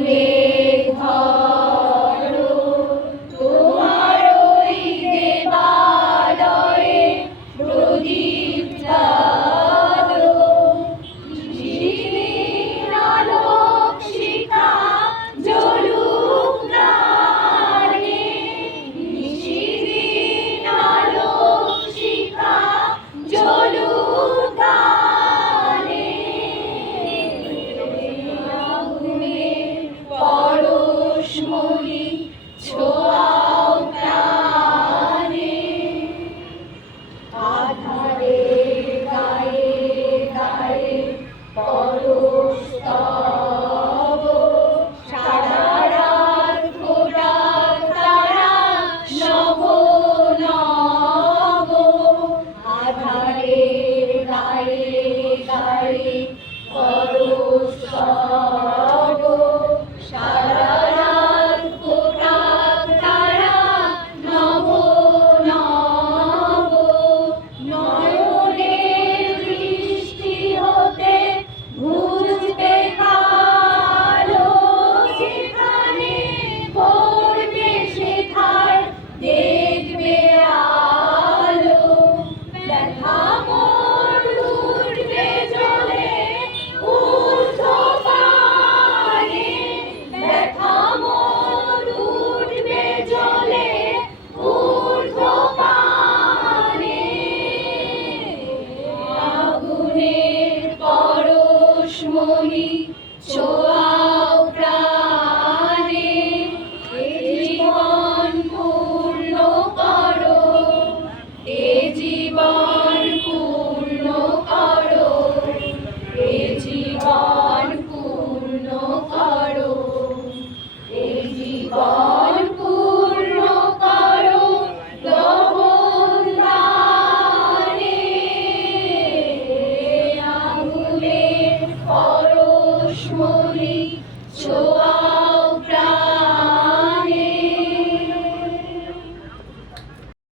তুলে ধরো তোমার ওই দেবালয়ে প্রদীপ জ্বালো, ঝিলির আলোক শিখা জ্বলুক প্রাণে, ঝিলির আলোক শিখা জ্বলুক প্রাণে। আগুনের পরশমণি ছোঁয়াও প্রাণে, আধারের গায়ে গায়ে পরশ তব, সারা রাত ফোটাক তারা নব নব। আধারের গায়ে গায়ে পরশ তব, সারা রাত ফোটাক তারা নব নব। নয়নের দৃষ্টি হতে ঘুচবে কালো, যেখানে পড়বে সেথায় দেখবে আলো। ব্যথা মোর উঠবে জলে ঊর্ধ্বপানে, ব্যথা মোর উঠবে জলে ঊর্ধ্বপানে। আগুনের পরশমণি ছোঁয়াও প্রাণে, এ জীবন পূর্ণ করো, এ জীবন পূর্ণ করো, এ জীবন পূর্ণ করো, এ জীবন পূর্ণ করো দহন দানে। আগুনের পরশমণি ছোঁয়া